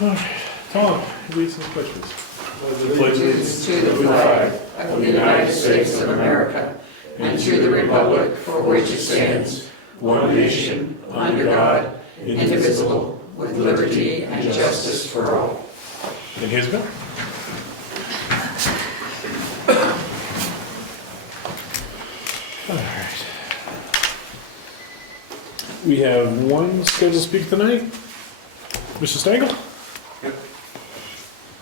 All right, Tom, read some questions. Allegiance to the flag of the United States of America and to the republic for which it stands, one nation, under God, indivisible, with liberty and justice for all. And here's Bill. All right. We have one scheduled to speak tonight. Mr. Stengel? Yep.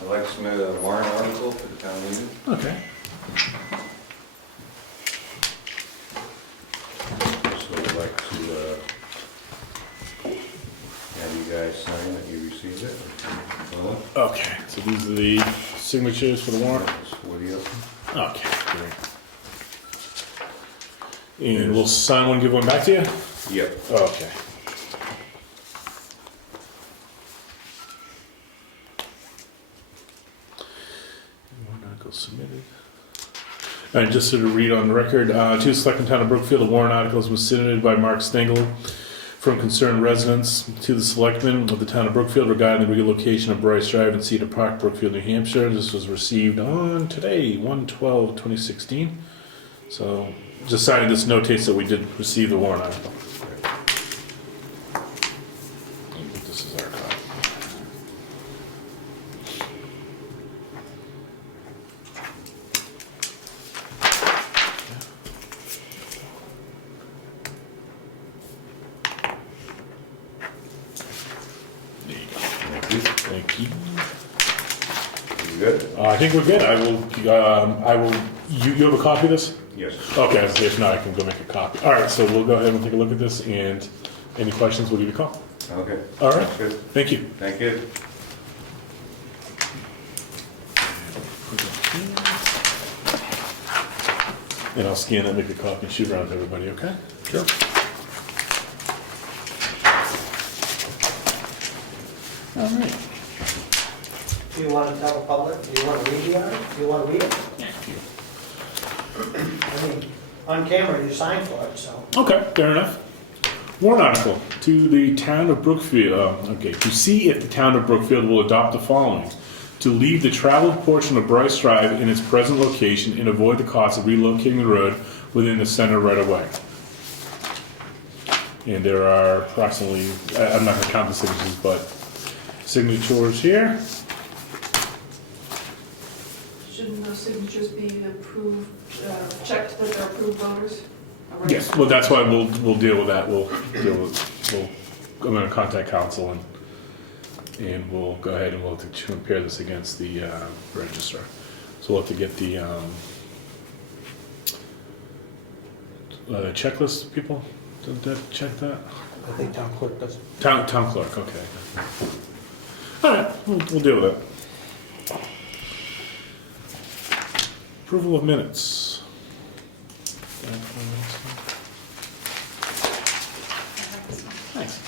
I'd like to submit a warrant article for the town meeting. Okay. So I'd like to have you guys sign that you received it. Okay, so these are the signatures for the warrant. Woody up. Okay, great. And we'll sign one, give one back to you? Yep. Okay. Warrant article submitted. All right, just to read on the record, to the Selectmen Town of Brookfield, the warrant articles was submitted by Mark Stengel from concerned residents to the Selectmen of the Town of Brookfield regarding the relocation of Bryce Drive and Cedar Park, Brookfield, New Hampshire. This was received on today, 1/12/2016. So, just signing this notates that we did receive the warrant article. This is our copy. There you go. Thank you. Thank you. You good? I think we're good. I will. You have a copy of this? Yes. Okay, if not, I can go make a copy. All right, so we'll go ahead and take a look at this, and any questions, we'll give you a call. Okay. All right, Good. thank you. Thank you. And I'll scan that, make a copy, and shoot around to everybody, okay? Sure. All right. Do you want to tell the public, do you want to read the article? Do you want to read it? I mean, on camera you signed for it, so. Okay, fair enough. Warrant article to the town of Brookfield, to see if the town of Brookfield will adopt the following. To leave the traveled portion of Bryce Drive in its present location and avoid the cost of relocating the road within the center right of way. And there are approximately, I'm not gonna count the signatures, but signatures here. Shouldn't those signatures be approved, checked that they're approved voters? Alright. Yes, well, that's why we'll deal with that. I'm gonna contact council and we'll go ahead and we'll have to compare this against the register. So we'll have to get the checklist people. Did that check that? I think town clerk does. Town clerk. Okay. All right, we'll deal with it. Approval of minutes. Thanks.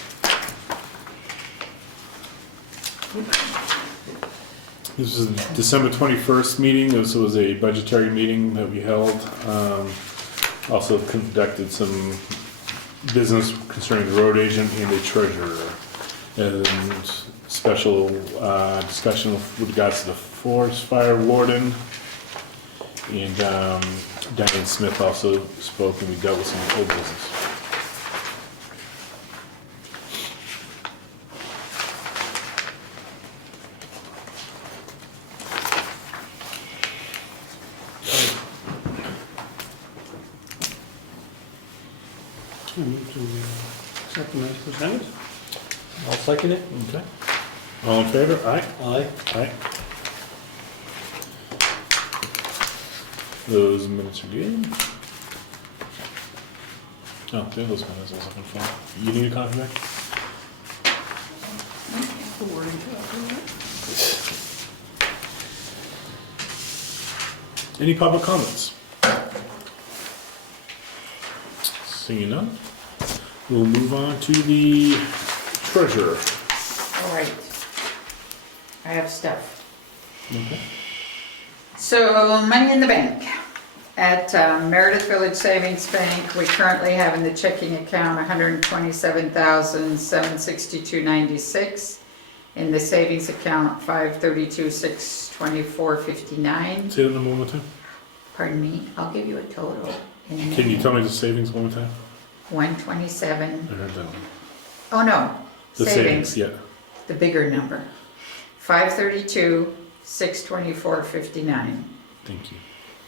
This was a December 21st meeting. This was a budgetary meeting that we held. Also conducted some business concerning the road agent and the treasurer. And special discussion with regards to the forest fire warden. And Diane Smith also spoke, and we dealt with some old business. Accept the minutes presented. I'll second it. Okay. All in favor? Aye. Aye. Aye. Those minutes are good. Oh, there are those minutes I was looking for. You need a copy back? The wording to it. Any public comments? Seeing none, we'll move on to the treasurer. All right. I have stuff. Okay. So, money in the bank. At Meredith Village Savings Bank, we currently have in the checking account $127,762.96. in the savings account 532,624.59. Say the number one more time. Pardon me, I'll give you a total. in Can you tell me the savings one more time? 127, I heard that one. oh no, The savings, yeah. the bigger number. 532,624.59. Thank you.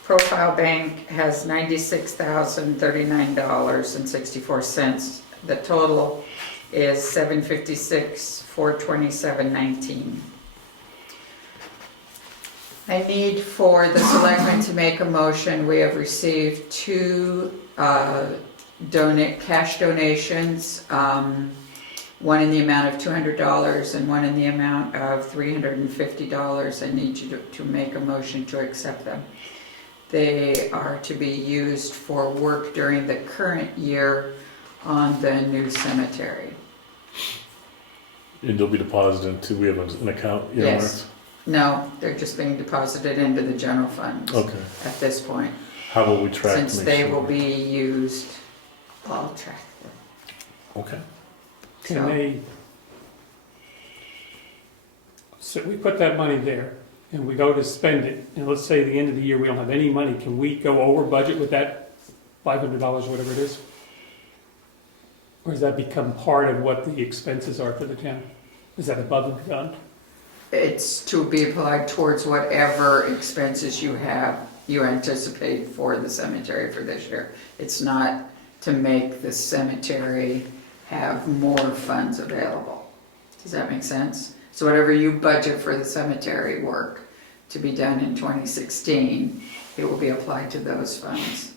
Profile Profile Bank has $96,039.64. The total is $756,427.19. I need for the selectmen to make a motion. We have received two cash donations, one in the amount of $200 and one in the amount of $350. I need you to make a motion to accept them. They are to be used for work during the current year on the new cemetery. And they'll be deposited into, we have an account? Yes. No, they're just being deposited into the general fund Okay. at this point. How will we track? to Since make they sure? will be used, I'll track them. Okay. So- Can they, so we put that money there, and we go to spend it, and let's say at the end of the year, we don't have any money, can we go over budget with that $500, whatever it is? Or does that become part of what the expenses are for the town? Is that above and beyond? It's to be applied towards whatever expenses you anticipate for the cemetery for this year. It's not to make the cemetery have more funds available. Does that make sense? So whatever you budget for the cemetery work to be done in 2016, it will be applied to those funds.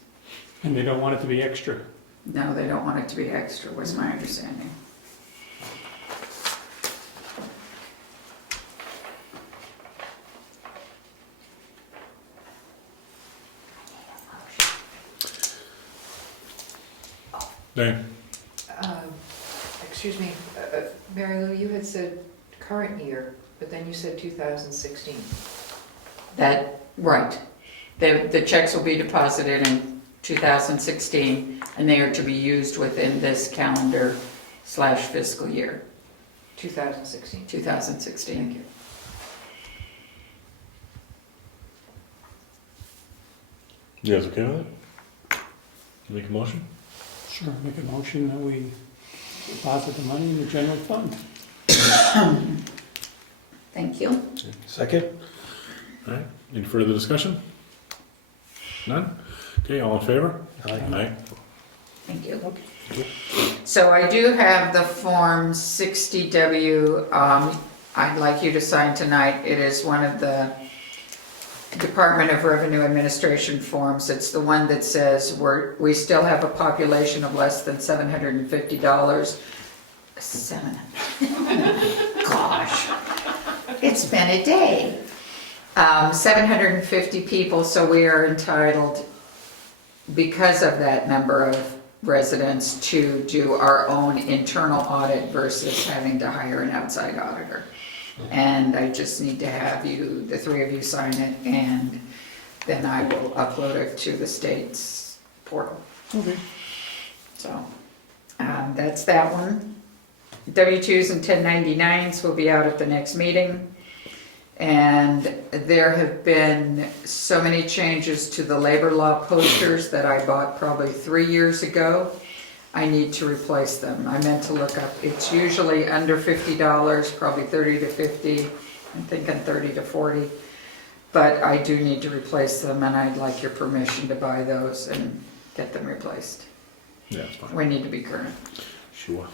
And they don't want it to be extra? No, they don't want it to be extra, was my understanding. Diane? Excuse me, Mary Lou, you had said current year, but then you said 2016. Right. The checks will be deposited in 2016, and they are to be used within this calendar/fiscal year, 2016. 2016. Thank you. You guys okay with it? You make a motion? Sure, make a motion that we deposit the money in the general fund. Thank you. Second? All right. Any further discussion? None? Okay, all in favor? Aye. Thank you. So I do have the Form 60W, I'd like you to sign tonight. It is one of the Department of Revenue Administration forms. It's the one that says we still have a population of less than $750. Gosh, it's been a day. 750 people, so we are entitled, because of that number of residents, to do our own internal audit versus having to hire an outside auditor. And I just need to have you, the three of you, sign it, and then I will upload it to the state's portal. Okay. So, that's that one. W-2s and 1099s will be out at the next meeting. And there have been so many changes to the labor law posters that I bought probably 3 years ago. I need to replace them. I meant to look up, it's usually under $50, probably 30 to 50, I'm thinking 30 to 40. But I do need to replace them, and I'd like your permission to buy those and get them replaced. Yeah, it's fine. We need to be current. Sure.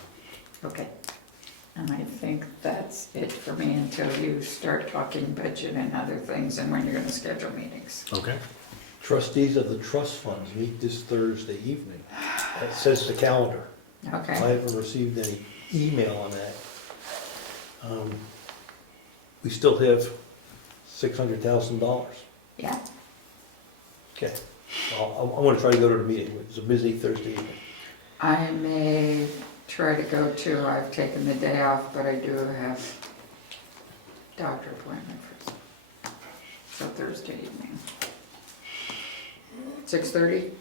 Okay. And I think that's it for me until you start talking budget and other things and when you're gonna schedule meetings. Okay. Trustees of the trust funds meet this Thursday evening. That says the calendar. I Okay, haven't received any email on that. We still have $600,000. yeah, Okay. I'm gonna try to go to the meeting. It's a busy Thursday evening. I may try to go too. I've taken the day off, but I do have doctor appointment for, so Thursday evening. 6:30?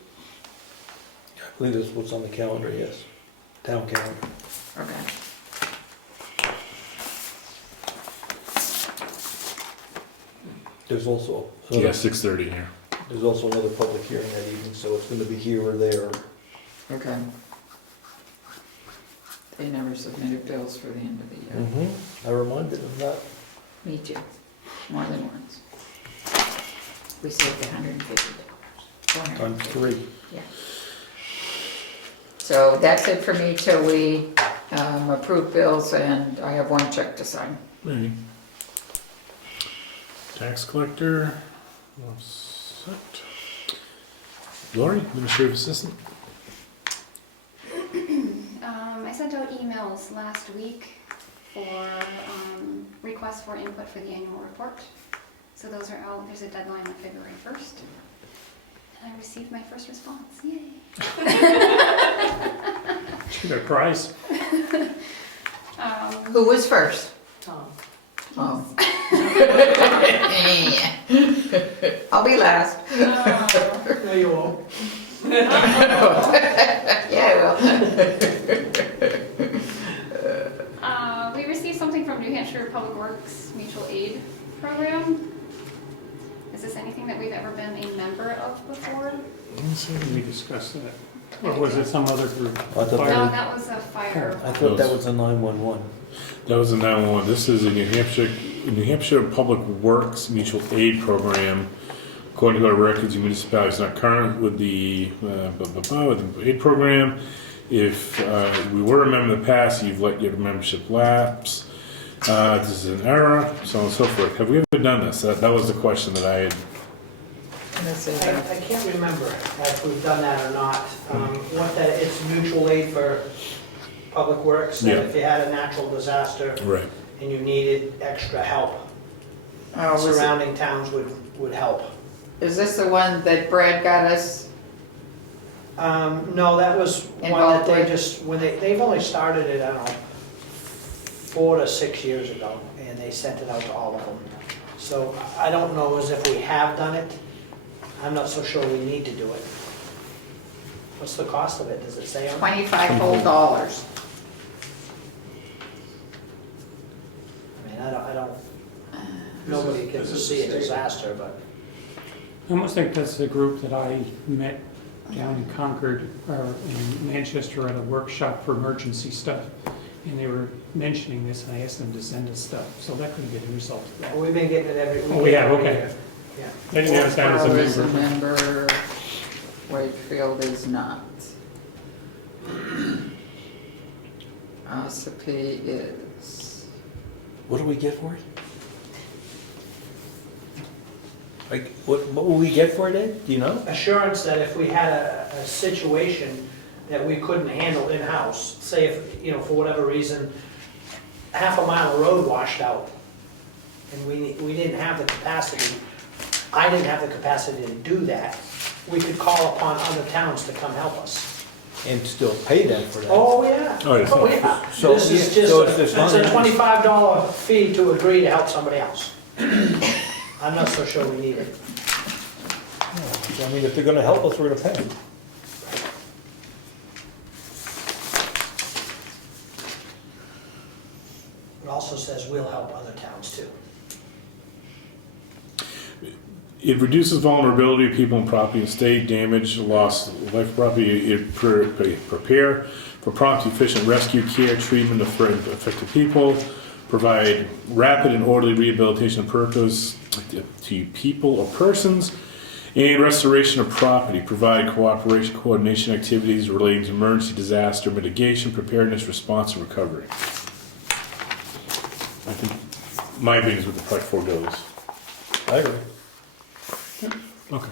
I believe that's what's on the calendar, yes. Town calendar. Okay. There's also, Yeah, 6:30 here. there's also another public hearing that evening, so it's gonna be here or there. Okay. They never submitted bills for the end of the year. I reminded them that. Me too, more than once. We saved $150. Times 3. Yeah. So that's it for me till we approve bills, and I have one check to sign. Maybe. Tax collector. All set. Lori, administrative assistant. I sent out emails last week for requests for input for the annual report. So those are out, there's a deadline on February 1st. And I received my first response, yay. Should get a prize. Who was first? Tom. Oh. I'll be last. No, you won't. Yeah, I will. We received something from New Hampshire Public Works Mutual Aid Program. Is this anything that we've ever been a member of before? We discussed that. Or was it some other group? I thought No, Fire- that was a fire. I thought that was a 911. That was a 911. This is a New Hampshire Public Works Mutual Aid Program. According to our records, the municipality is not current with the with the aid program. If we were a member in the past, you've let your membership lapse. This is an error, so on and so forth. Have we ever done this? That was the question that I had. I can't remember if we've done that or not. What that, it's mutual aid for public works, that Yeah. if you had a natural disaster Right. and you needed extra help, surrounding towns would help. Is this the one that Brad got us? No, that was one that Involved they with? just, when they've only started it, I don't know, 4 to 6 years ago, and they sent it out to all of them. So I don't know as if we have done it. I'm not so sure we need to do it. What's the cost of it? Does it say on it? $25 whole. I mean, I don't, nobody can see a disaster, but. I almost think that's the group that I met down in Concord, or in Manchester at a workshop for emergency stuff. And they were mentioning this, and I asked them to send us stuff, so that could be the result of that. We've been getting it every. Oh, we have, every okay. year. Yeah. They didn't have us down as Borough is a a member. member, Wakefield is not. Ossipee is. What do we get for it? Like, what will we get for it, Ed? Do you know? Assurance that if we had a situation that we couldn't handle in-house, say if, for whatever reason, half a mile of road washed out, and we didn't have the capacity, I didn't have the capacity to do that, we could call upon other towns to come help us. And still pay them for that. Oh, yeah. Oh, yeah. Yeah. So- This is just, so it's it's a not- $25 fee to agree to help somebody else. I'm not so sure we need it. I mean, if they're gonna help us, we're gonna pay them. It also says we'll help other towns too. It reduces vulnerability of people and property and estate damage, loss of life property. It prepare for prompt, efficient rescue, care, treatment of threatened affected people. Provide rapid and orderly rehabilitation of purpose to people or persons. And restoration of property. Provide cooperation, coordination activities relating to emergency disaster mitigation, preparedness, response, and recovery. I think my opinion is what the project foregoes. I agree. Okay.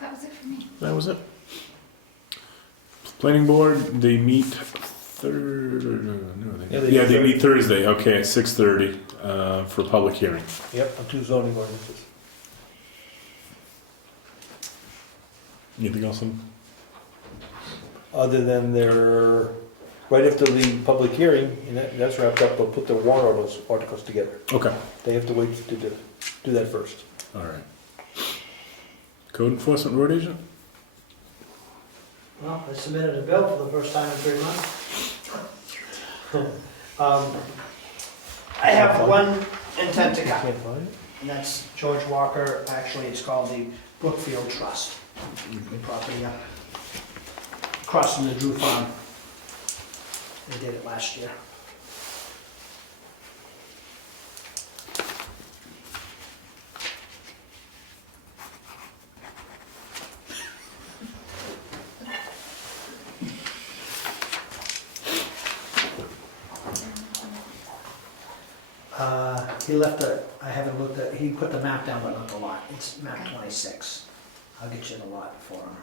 That was it for me. That was it. Planning board, they meet they meet Thursday, okay, at 6:30, for public hearing. Yep, on 2 zoning ordinances. Anything else? Other than their, right after the public hearing, and that's wrapped up, they'll put the warrant articles together. Okay, They have to wait to do that first. all right. Code enforcement road agent? Well, I submitted a bill for the first time in 3 months. I have one intent to You cut, can't find it? and that's George Walker, actually, it's called the Brookfield Trust. The property up across from the Drew Farm. They did it last year. He left I haven't looked at, he put the map down, but not the lot. It's map Okay. 26. I'll get you the lot for him.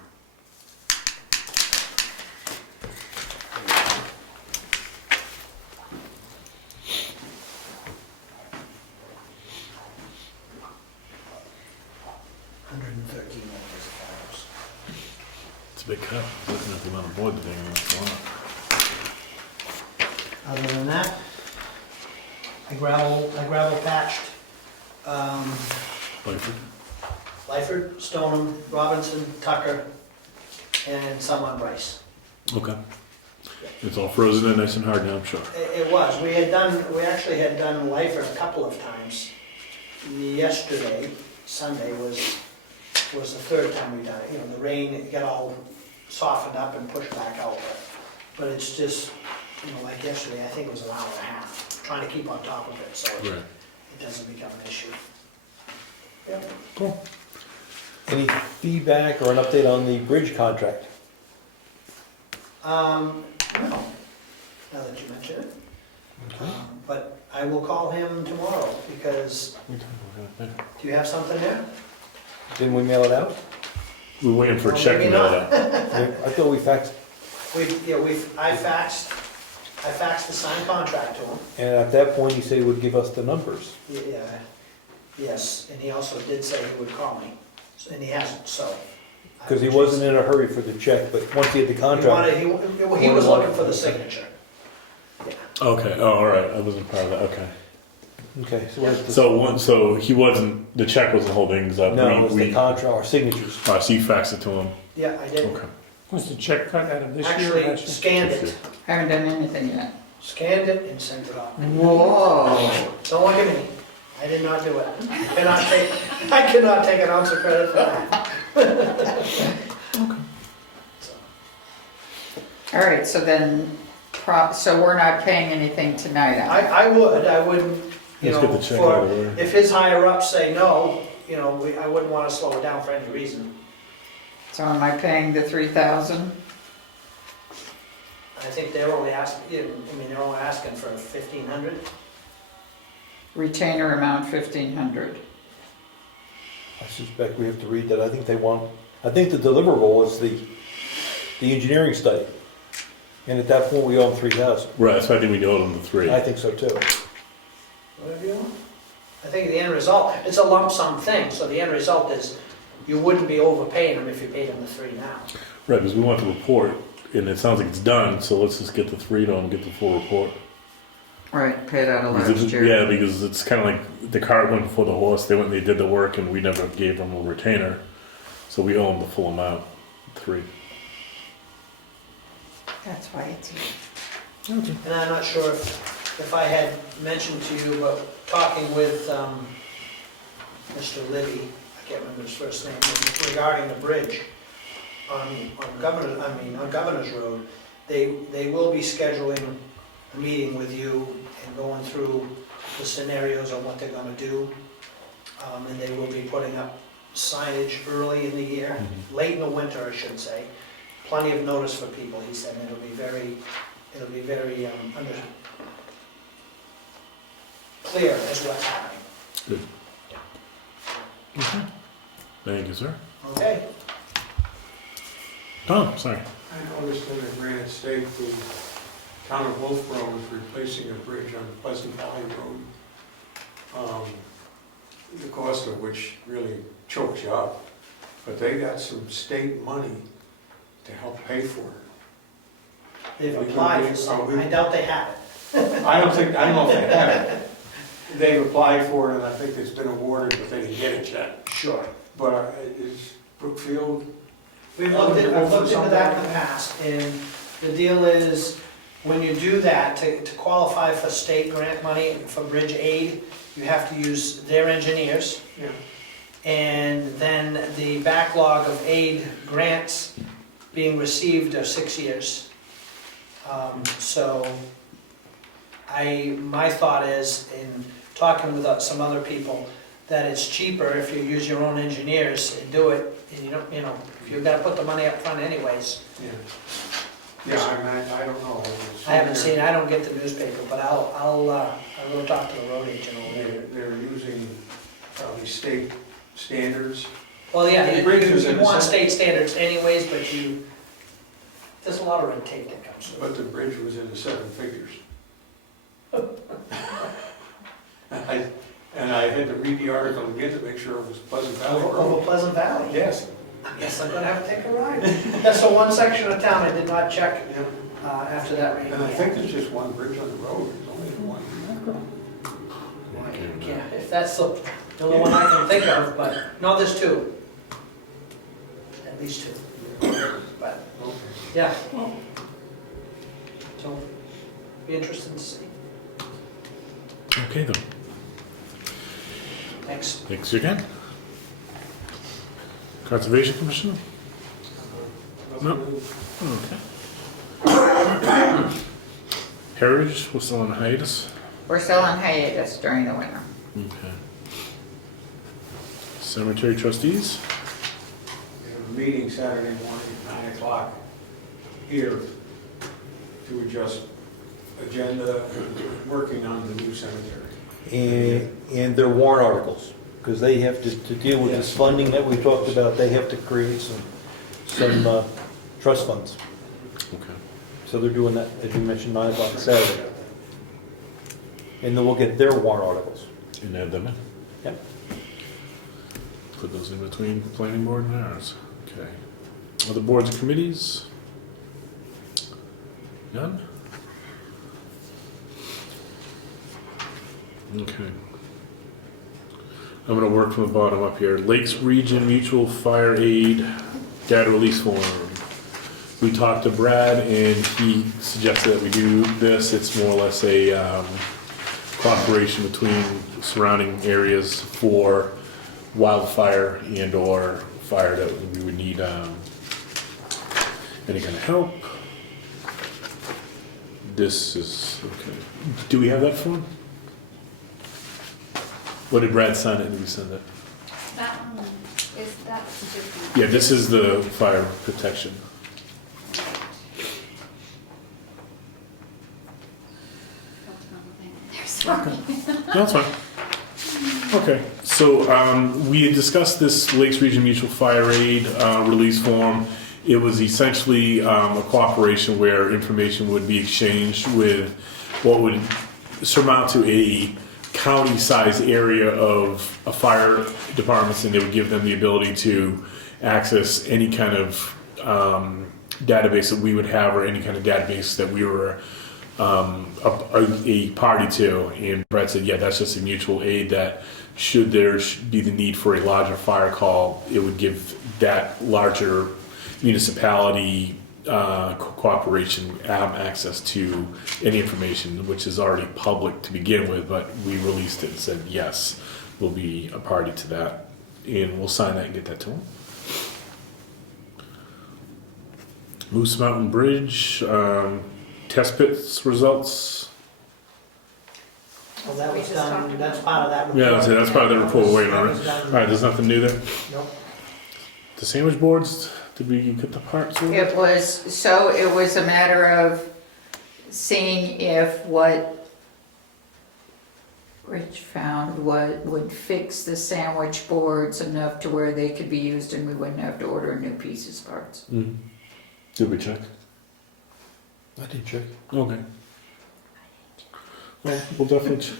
It's a big cut, looking at the amount of wood thing, that's a lot. Other than that, I gravel patched, Like, Lyford, Stoneham, Robinson, Tucker, and some on Bryce. okay. It's all frozen in nice and hard now, I'm sure. It was, we actually had done Lyford a couple of times. Yesterday, Sunday, was the third time we done it. You know, the rain, it got all softened up and pushed back out. But it's just, you know, like yesterday, I think it was an hour and a half, trying to keep on top of it, so Right. it doesn't become an issue. Yep. Cool. Any feedback or an update on the bridge contract? No, now that you mention it. But I will call him tomorrow, because, do you have something there? Didn't we mail it out? We're waiting for a Well, check to maybe mail not. that. I thought we faxed, I faxed the signed contract to him. and at that point, he said he would give us the numbers. Yeah, yes, and he also did say he would call me, and he hasn't, so. Because he wasn't in a hurry for the check, but once he had the He contract, was looking for the signature. Okay, oh, all right, I wasn't part of that, okay. okay, so where's the? So he wasn't, the check wasn't holding things up? No, it was the We- contract, our signatures. so you faxed it to him? Yeah, I did. Okay. Was the check cut out of this year? or Actually, last year? scanned it, Haven't done anything yet. scanned it and sent it off. Whoa. Don't look at me, I did not do it. I cannot take an ounce of credit for that. All right, so then, so we're not paying anything tonight, huh? I wouldn't, you Let's get know, the check out of the way. if his higher ups say no, you know, I wouldn't wanna slow it down for any reason. So am I paying the 3,000? I think they're only asking, they're only asking for 1,500. Retainer amount 1,500. I suspect we have to read that. I think the deliverable is the engineering study. And at that point, we owe them 3,000. Right, so I think we owe him the 3. I think so too. Whatever you want. I think the end result, it's a lump sum thing, so the end result is you wouldn't be overpaying them if you paid them the 3 now. Right, because we want the report, and it sounds like it's done, so let's just get the 3 to him, get the full report. Right, paid out of Because last it's- year. Yeah, because it's kind of like the cart went before the horse, they went and they did the work, and we never gave them a retainer, so we owe them the full amount, 3. That's why it's here. And I'm not sure if I had mentioned to you, but talking with Mr. Libby, I can't remember his first name, regarding the bridge on Governor's Road, they will be scheduling a meeting with you and going through the scenarios on what they're gonna do. And they will be putting up signage early in the year, late in the winter, I should say. Plenty of notice for people, he said, and it'll be very clear as what's happening. Good. Thank you, sir. Okay? Tom, sorry. I noticed in the Granite State, the town of Wolfboro is replacing a bridge on Pleasant Valley Road. The cost of which really chokes you up, but they got some state money to help pay for it. They've applied for some, I doubt they have it. I don't know if they have it. They've applied for it and I think it's been awarded, but they didn't get it yet. Sure. But is Brookfield, I've looked into that in the past, and the deal is, when you do that, to qualify for state grant money for bridge aid, you have to use their engineers. Yeah. And then the backlog of aid grants being received are 6 years. So my thought is, in talking with some other people, that it's cheaper if you use your own engineers and do it, and you don't, if you've gotta put the money up front anyways. Yeah. Yeah, I don't know. I haven't seen, I don't get the newspaper, but I'll go talk to the road agent over there. They're using probably state standards. Well, yeah, The bridge was you in the want center. state standards anyways, but there's a lot of red tape that comes with it. But the bridge was in the 7 figures. And I had to read the article again to make sure it was Pleasant Valley Over Road. Pleasant Valley. Yes. Yes, I'm gonna have to take a ride. That's the one section of town I did not check Yeah. after that rain. And I think there's just one bridge on the road, there's only one. Yeah, if that's the only one I can think of, but, no, there's 2. At least 2. But, Okay. yeah. So, be interested to see. Okay then. Thanks. Thanks again. Conservation Commission? No. Okay. Heritage, we're still on hiatus? We're still on hiatus during the winter. Okay. Cemetery trustees? We have a meeting Saturday morning at 9 o'clock here to adjust agenda and working on the new cemetery. And their warrant articles, because they have to deal with this funding that we talked about, they have to create some trust funds. Okay. So they're doing that, as you mentioned, 9 o'clock Saturday. And then we'll get their warrant articles. And add them in? Yep. Put those in between the planning board and ours. Okay. Other boards and committees? None? Okay. I'm gonna work from the bottom up here. Lakes Region Mutual Fire Aid Data Release Form. We talked to Brad and he suggested that we do this. It's more or less a cooperation between surrounding areas for wildfire and or fire that we would need any kind of help. This is, okay. Do we have that form? What did Brad sign it and did we send it? That one, is that different? Yeah, this is the fire protection. Sorry. No, that's fine. Okay, so we had discussed this Lakes Region Mutual Fire Aid release form. It was essentially a cooperation where information would be exchanged with what would surmount to a county-sized area of fire departments, and they would give them the ability to access any kind of database that we would have, or any kind of database that we were a party to. And Brett said, yeah, that's just a mutual aid that should there be the need for a larger fire call, it would give that larger municipality cooperation access to any information which is already public to begin with, but we released it and said, yes, we'll be a party to that, and we'll sign that and get that to them. Moose Mountain Bridge, test pits results. Well, that was done, that's part of that report. Yeah, that's part of the report, wait That on was it. done. Alright, there's nothing new there. Nope. The sandwich boards, did we get the parts? It was a matter of seeing if what Rich found would fix the sandwich boards enough to where they could be used and we wouldn't have to order new pieces parts. Mm. Did we check? I did check. Okay. Well, we'll definitely.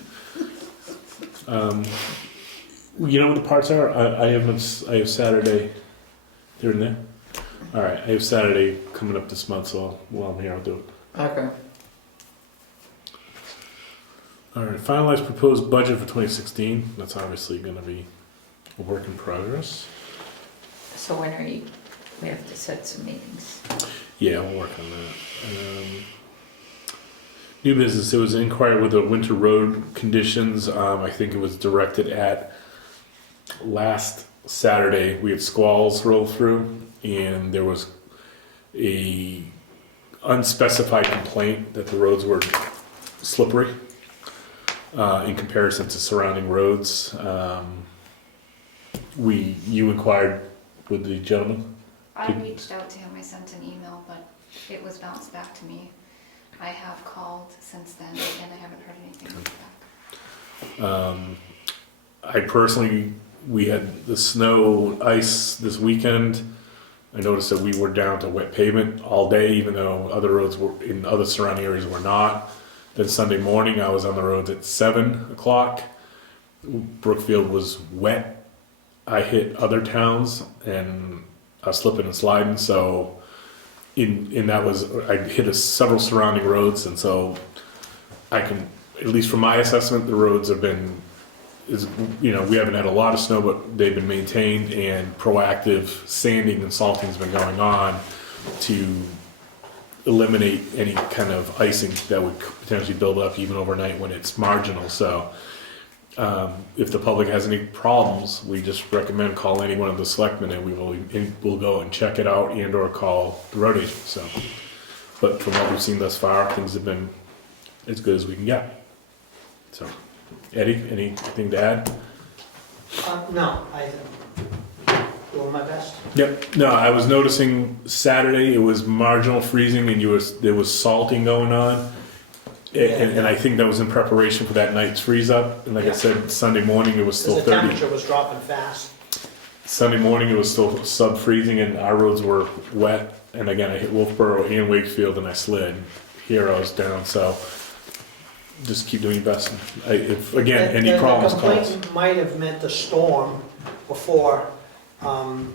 You know what the parts are? I have Saturday. They're in there. All right, I have Saturday coming up this month, so while I'm here, I'll do it. Okay. All right, finalized proposed budget for 2016. That's obviously going to be a work in progress. So we have to set some meetings. Yeah, we'll work on that. New business, it was an inquiry with the winter road conditions. I think it was directed at last Saturday. We had squalls roll through, and there was a unspecified complaint that the roads were slippery in comparison to surrounding roads. You inquired with the gentleman? I reached out to him, I sent an email, but it was bounced back to me. I have called since then, and I haven't heard anything back. I personally, we had the snow, ice this weekend. I noticed that we were down to wet pavement all day, even though other roads were in other surrounding areas were not. Then Sunday morning, I was on the roads at 7 o'clock. Brookfield was wet. I hit other towns and I was slipping and sliding. So, I hit several surrounding roads, and so I can, at least from my assessment, the roads have been, we haven't had a lot of snow, but they've been maintained, and proactive sanding and salting has been going on to eliminate any kind of icing that would potentially build up even overnight when it's marginal. So if the public has any problems, we just recommend call any one of the selectmen, and we'll go and check it out and or call the road agent. So, but from what we've seen thus far, things have been as good as we can get. So, Eddie, anything to add? No, doing my best. Yep. No, I was noticing Saturday it was marginal freezing, and there was salting going on. And I think that was in preparation for that night's freeze up. And like I said, Sunday morning it was still Because the 30. temperature was dropping fast. Sunday morning it was still sub freezing, and our roads were wet. And again, I hit Wolfboro and Wakefield, and I slid. Here I was down. So just keep doing your best. If again any problems, The call us. complaint might have meant the storm before, and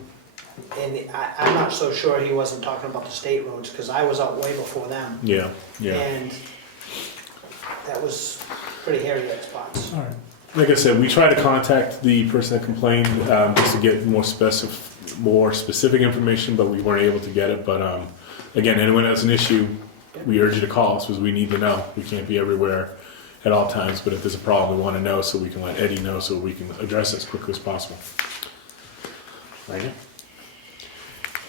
I'm not so sure he wasn't talking about the state roads, because I was out way before them. Yeah. And that was pretty hairy at spots. All right. Like I said, we try to contact the person that complained just to get more specific information, but we weren't able to get it. But again, anyone has an issue, we urge you to call us because we need to know. We can't be everywhere at all times, but if there's a problem, we want to know so we can let Eddie know so we can address it as quickly as possible. Thank you.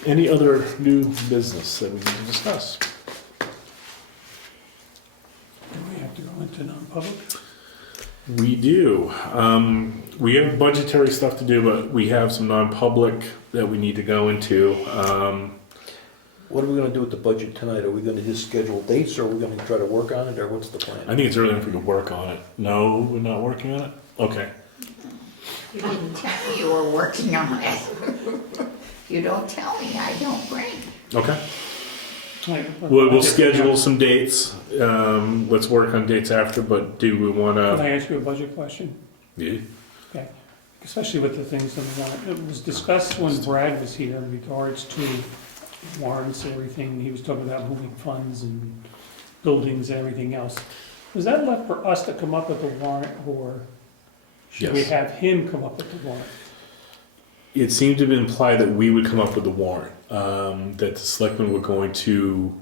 Any other new business that we need to discuss? Do we have to go into non-public? We do. We have budgetary stuff to do, but we have some non-public that we need to go into. What are we gonna do with the budget tonight? Are we gonna just schedule dates, or are we gonna try to work on it, or what's the plan? I think it's early enough we could work on it. No, we're not working on it? Okay. You didn't tell me you were working on it. You don't tell me, I don't bring. Okay. Right. We'll schedule some dates. Let's work on dates after, but do we want Can to? I ask you a budget question? Yeah. Okay. Especially with the things in the warrant. It was discussed when Brad was here in regards to warrants and everything. He was talking about moving funds and buildings and everything else. Was that left for us to come up with a warrant, or should we Yes. have him come up with the warrant? It seemed to imply that we would come up with the warrant, that the selectmen were going to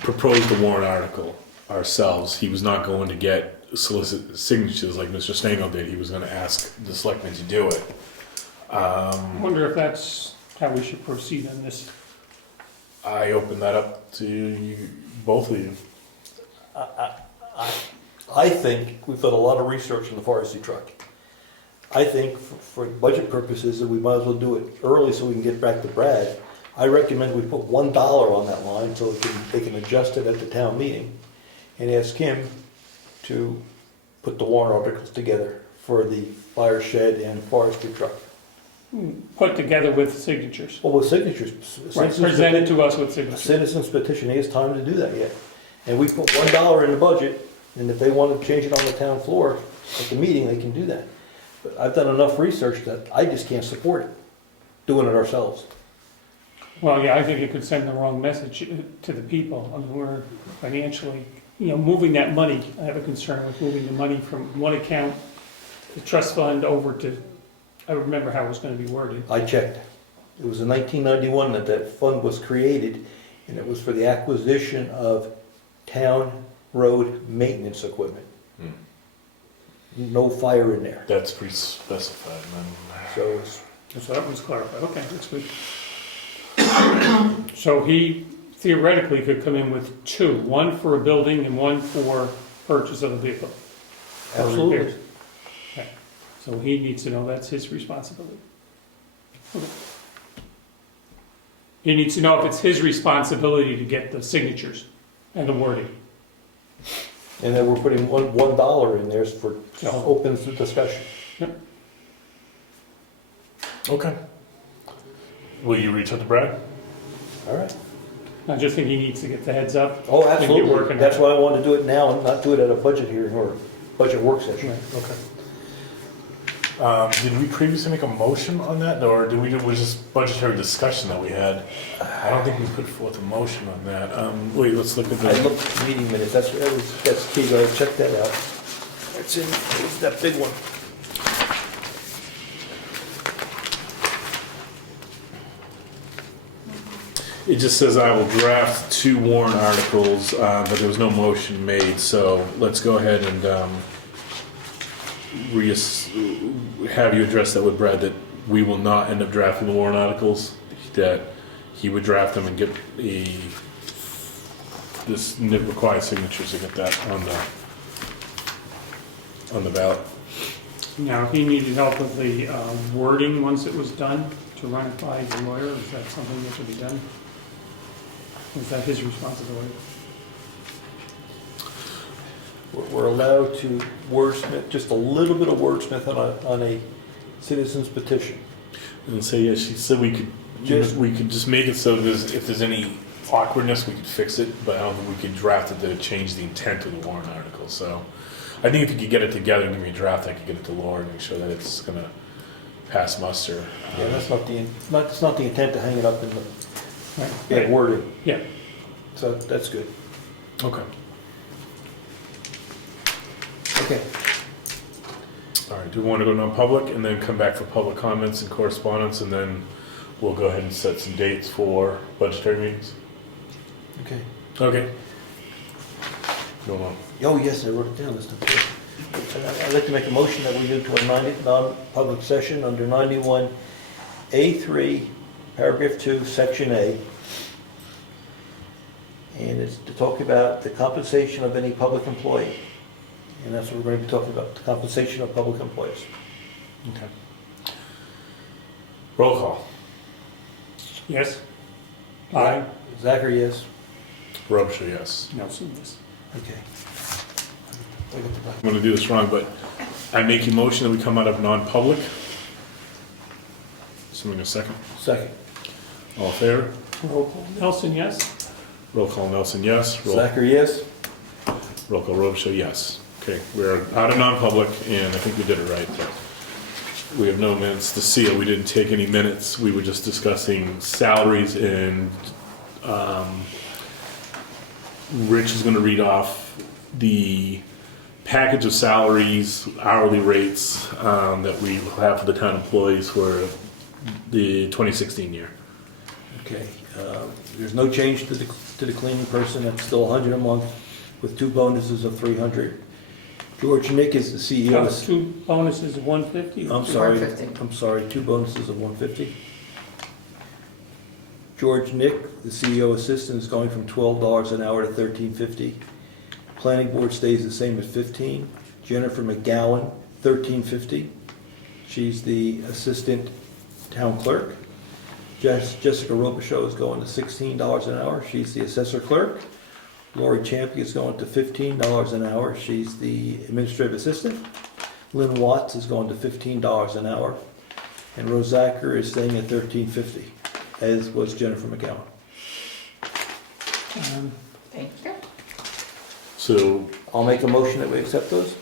propose the warrant article ourselves. He was not going to solicit signatures like Mr. Stengel did. He was going to ask the selectmen to do it. I wonder if that's how we should proceed on this. I open that up to you, both of you. I think we've done a lot of research on the forestry truck. I think for budget purposes, that we might as well do it early so we can get back to Brad. I recommend we put $1 on that line so they can adjust it at the town meeting, and ask him to put the warrant articles together for the fire shed and forestry truck. Put together with signatures. Well, with signatures. Right, present it to us with A signatures. citizen's petition, he has time to do that yet. And we put $1 in the budget, and if they want to change it on the town floor at the meeting, they can do that. But I've done enough research that I just can't support it, doing it ourselves. Well, yeah, I think it could send the wrong message to the people. I mean, we're financially, moving that money. I have a concern with moving the money from one account, the trust fund, over to, I remember how it was going to be worded. I checked. It was in 1991 that fund was created, and it was for the acquisition of town road maintenance equipment. No fire in there. That's pre-specified, man. So it's So that one's clarified, okay, that's good. So he theoretically could come in with two, one for a building and one for purchase of a vehicle. or absolutely. repairs. Okay. So he needs to know that's his responsibility. Okay. He needs to know if it's his responsibility to get the signatures and the wording. And then we're putting $1 in there for open discussion. Okay. Will you reach out to Brad? All right. I just think he needs to get the heads up. Oh, And get absolutely. working That's on why I wanted to do it now and not do it at a budget hearing or budget work session. Right. Okay. Did we previously make a motion on that, or did we, was just budgetary discussion that we had? I don't think we put forth a motion on that. Wait, let's look at I the, looked at the meeting minutes, that's key, go ahead, check that out. It's that big one. it just says I will draft 2 warrant articles, but there was no motion made, so let's go ahead and, have you address that with Brad, that we will not end up drafting the warrant articles, that he would draft them and get this required signatures to get that on the ballot. Now, if he needed help with the wording once it was done, to run it by the lawyer, is that something that should be done? Is that his responsibility? We're allowed to wordsmith, just a little bit of wordsmith on a citizen's petition. And say, yeah, she said we could just make it so if there's any awkwardness, we could fix it, but I don't think we could draft it to change the intent of the warrant article, so. I think if you could get it together and give me a draft, I could get it to Laura and make sure that it's gonna pass muster. Yeah, that's not the intent to hang it up in the Right. wording, Yeah. so that's good. Okay. Okay. All right, do we want to go non-public and then come back for public comments and correspondence, and then we'll go ahead and set some dates for budgetary meetings? Okay. Okay. Go on. Oh, yes, I wrote it down this time. I'd like to make a motion that we go to a non-public session under 91A3, paragraph 2, section A. And it's to talk about the compensation of any public employee. And that's what we're going to be talking about, the compensation of public employees. Okay. Roll call. Yes? Aye. Zachary, yes? Robisheau, yes. Nelson, yes. Okay. I'm gonna do this wrong, but I make a motion that we come out of non-public. Something a second. Second. All in favor? Roll call. Nelson, yes? Roll call Nelson, yes. Zachary, yes? Roll call Robisheau, yes. Okay, we're out of non-public, and I think we did it right. We have no minutes to seal. We didn't take any minutes. We were just discussing salaries, and Rich is gonna read off the package of salaries, hourly rates that we have for the town employees for the 2016 year. Okay. There's no change to the cleaning person, that's still $100 a month with 2 bonuses of $300. George Nick is the CEO. 2 bonuses of 150? I'm sorry, 150. I'm sorry, 2 bonuses of 150. George Nick, the CEO assistant, is going from $12 an hour to $13.50. Planning board stays the same at $15. Jennifer McGowan, $13.50. She's the assistant town clerk. Jessica Robisheau is going to $16 an hour. She's the assessor clerk. Lori Champion is going to $15 an hour. She's the administrative assistant. Lynn Watts is going to $15 an hour. And Rose Zacher is staying at $13.50, as was Jennifer McGowan. Thank you. So, I'll make a motion that we accept those.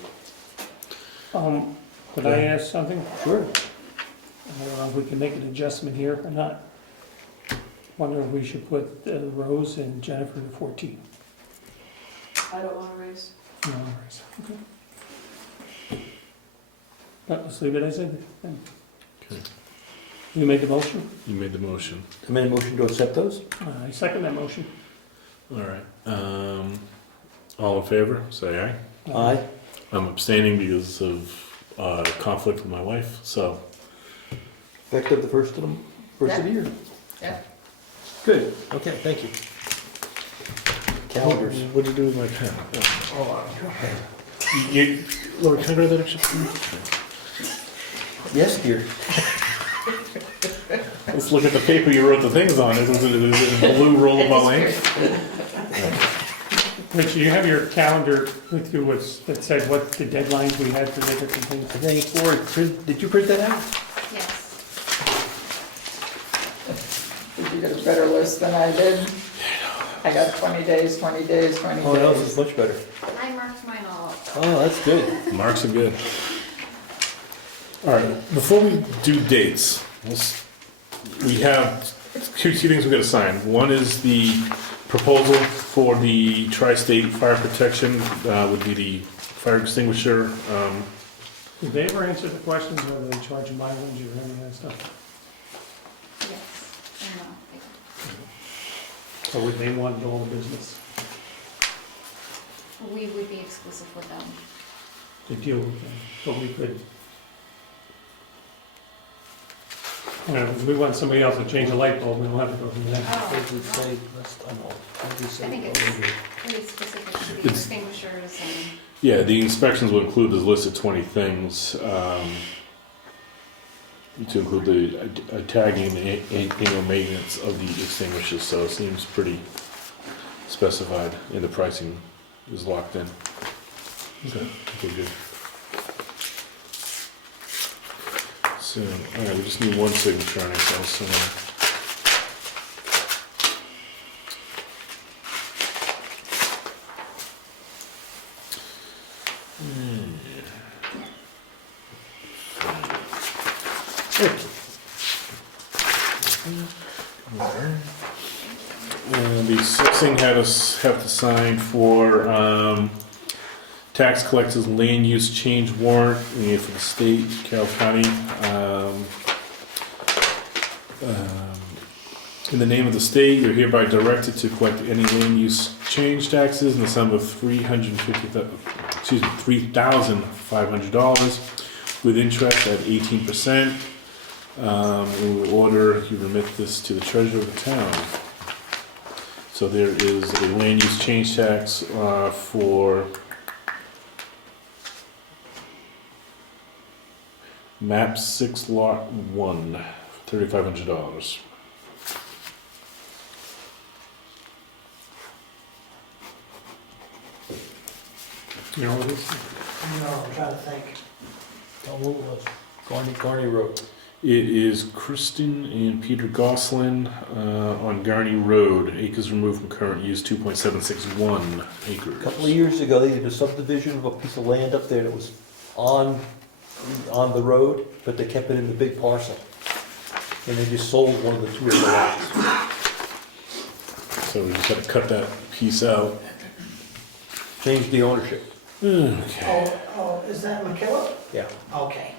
Could I ask something? Sure. I don't know if we can make an adjustment here or not. Wonder if we should put Rose and Jennifer to 14. I don't want to raise. No worries. Okay. But let's leave it as it is then. Okay. You made the motion? you made the motion. I made a motion to accept those. I second that motion. All right. All in favor, say aye. Aye. I'm abstaining because of conflict with my wife, so. Effective the first of the year. Yeah. Good, okay, thank you. Calendars. What'd you do with my pen? Hold on. Laura, can I grab that extra pen? Yes, dear. Let's look at the paper you wrote the things on. Is it a blue rollable ink? Rich, you have your calendar with you that said what the deadlines we had for different things. I think, Laura, did you print that out? Yes. Did you get a better list than I did? I got 20 days, 20 days, 20 Oh, yours days. is much better. I marked mine all up. Oh, that's good. Marks are good. All right, before we do dates, we have two things we gotta sign. One is the proposal for the tri-state fire protection, would be the fire extinguisher. Did they ever answer the questions whether they charge mileage or any of that stuff? Yes. I know. Or would they want to do all the business? We would be exclusive with them. To deal with them, but we could. If we want somebody else to change a light bulb, we don't have to go through that. What did we say last time? What did we say? I think it's pretty specific to the extinguishers and. Yeah, the inspections will include the list of 20 things, to include the tagging and annual maintenance of the extinguishers, so it seems pretty specified, and the pricing is locked in. Okay, good. So, all right, we just need one signature on it, so. The assessing had us have to sign for tax collectors land use change warrant for the state, Carroll County. In the name of the state, you're hereby directed to collect any land use change taxes in the sum of $3,500 with interest at 18%. We will order you remit this to the treasurer of the town. So there is a land use change tax for map 6 lot 1, $3,500. You know what it is? No, I'm trying to think. Tell me what it was. Garney Road. It is Kristen and Peter Goslin on Garney Road, acres removed from current use, 2.761 acres. A couple of years ago, they did a subdivision of a piece of land up there that was on the road, but they kept it in the big parcel. And they just sold one of the two acre lots. So we just have to cut that piece out. Changed the ownership. Okay. Oh, is that McKillop? Yeah. Okay.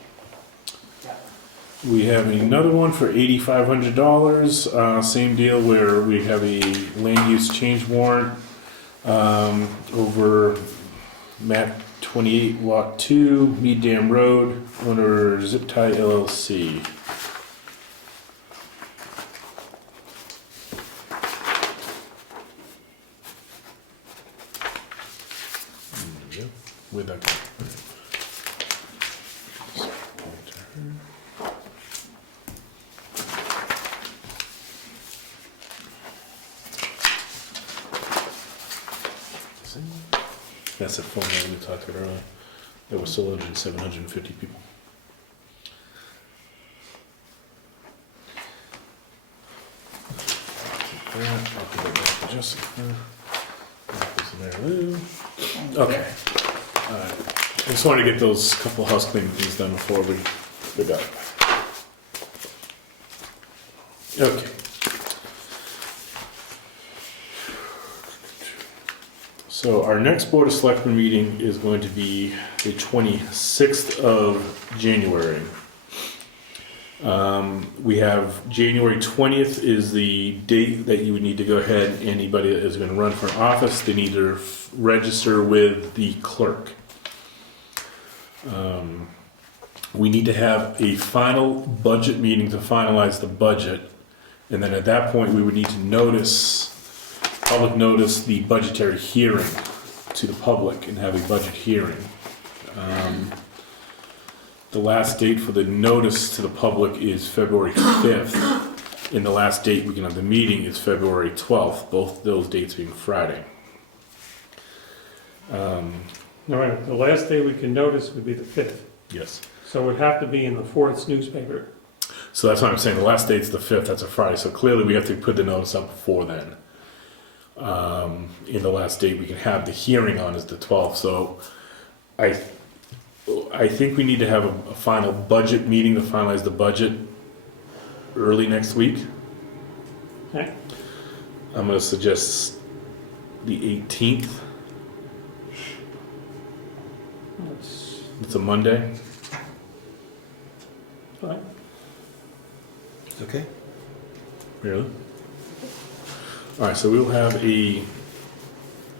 We have another one for $8,500. Same deal where we have a land use change warrant over map 28 lot 2, Mead Dam Road, owner Zip Tie LLC. With that. That's the phone that we talked about earlier. There were still 750 people. I'll give that back to Jessica. That goes in there, Lou. Okay. Alright. I just wanted to get those couple house cleaning things done before we got it. Okay. So our next Board of Selectmen meeting is going to be the 26th of January. We have January 20th is the date that you would need to go ahead. Anybody that is going to run for office, they need to register with the clerk. We need to have a final budget meeting to finalize the budget. And then at that point, we would need to public notice the budgetary hearing to the public and have a budget hearing. The last date for the notice to the public is February 5th, and the last date we can have the meeting is February 12th, both those dates being Friday. All right, the last day we can notice would be the 5th. Yes. So it would have to be in the 4th newspaper. So that's what I'm saying, the last date's the 5th, that's a Friday, so clearly we have to put the notice up before then. In the last date we can have the hearing on is the 12th, so I think we need to have a final budget meeting to finalize the budget early next week. Okay. I'm going to suggest the 18th. It's a Monday. Fine. Okay. Really? All right, so we'll have a